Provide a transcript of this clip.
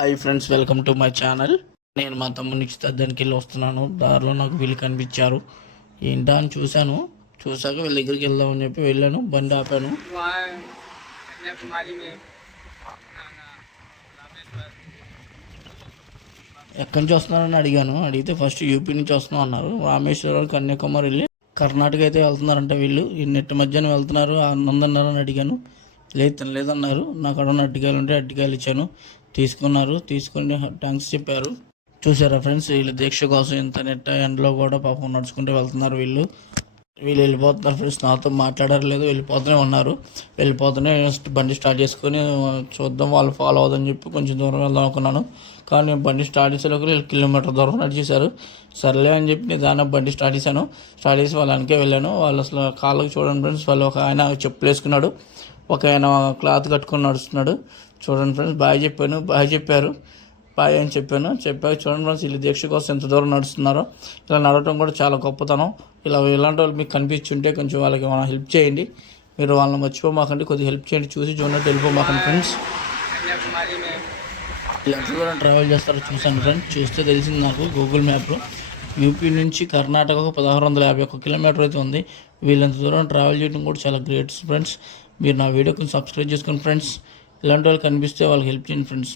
Hi friends, welcome to my channel. నేను మా తమ్ముని నిశ్చితార్థానికి వెళ్ళి వస్తున్నాను. దారిలో నాకు వీళ్ళు కనిపించారు. ఏంటా అని చూశాక వీళ్ళ దగ్గరికి వెళ్దామని చెప్పి వెళ్ళాను. బండి ఆపాను. ఎక్కడి నుంచి వస్తున్నారని అడిగితే ఫస్ట్ యూపీ నుంచి వస్తున్నాం అన్నారు. రామేశ్వరం, కన్యాకుమారి వెళ్ళి కర్ణాటక అయితే వెళ్తున్నారంట. వీళ్ళు ఈ నెట్ మధ్యాహ్నం వెళ్తున్నారు అన్నారని అడిగాను. లేదు తినలేదన్నారు. నాకు అడగని అరటికాయలు ఉంటే అరటికాయలు ఇచ్చాను. తీసుకొని థ్యాంక్స్ చెప్పారు. చూసారా ఫ్రెండ్స్, వీళ్ళ దీక్ష కోసం ఇంత నెట్ట ఎండలో కూడా పాపం నడుచుకుంటూ వెళ్తున్నారు. వీళ్ళు వెళ్ళిపోతున్నారు ఫ్రెండ్స్. నాతో మాట్లాడారు లేదు, వెళ్ళిపోతూనే బండి స్టార్ట్ చేసుకొని చూద్దాం వాళ్ళు ఫాలో అవుదని చెప్పి కొంచెం దూరం వెళ్దాం అనుకున్నాను. కానీ బండి స్టార్ట్ చేసేలోకి 1 కిలోమీటర్ దూరం నడిచేశారు. సర్లే అని చెప్పి నేను బండి స్టార్ట్ చేసి వాళ్ళ వెనకే వెళ్ళాను. వాళ్ళు అసలు కాళ్ళకి చూడండి ఫ్రెండ్స్, వాళ్ళు ఒక ఆయన చెప్పులు వేసుకున్నాడు, ఒక ఆయన క్లాత్ కట్టుకొని నడుస్తున్నాడు. చూడండి ఫ్రెండ్స్, బాయ్ చెప్పారు. బాయ్ అని చెప్పాక చూడండి ఫ్రెండ్స్, వీళ్ళు దీక్ష కోసం ఎంత దూరం నడుస్తున్నారో. ఇలా నడవటం కూడా చాలా గొప్పతనం. ఇలాంటి వాళ్ళు మీకు కనిపించుంటే కొంచెం వాళ్ళకి మనం హెల్ప్ చేయండి. మీరు వాళ్ళని మర్చిపోమాకండి, కొద్దిగా హెల్ప్ చేయండి. చూసినట్టు వెళ్ళిపోమాకండి ఫ్రెండ్స్. వీళ్ళు ఎంత దూరం ట్రావెల్ చేస్తారో చూసాను ఫ్రెండ్స్. చూస్తే తెలిసింది నాకు గూగుల్ మ్యాప్లో యూపీ నుంచి కర్ణాటకకు 1651 కిలోమీటర్ అయితే ఉంది. వీళ్ళంత దూరం ట్రావెల్ చేయడం కూడా చాలా గ్రేట్ ఫ్రెండ్స్. మీరు నా వీడియో కొంచెం సబ్స్క్రైబ్ చేసుకోండి ఫ్రెండ్స్. ఇలాంటి వాళ్ళు కనిపిస్తే వాళ్ళకి హెల్ప్ చేయండి ఫ్రెండ్స్.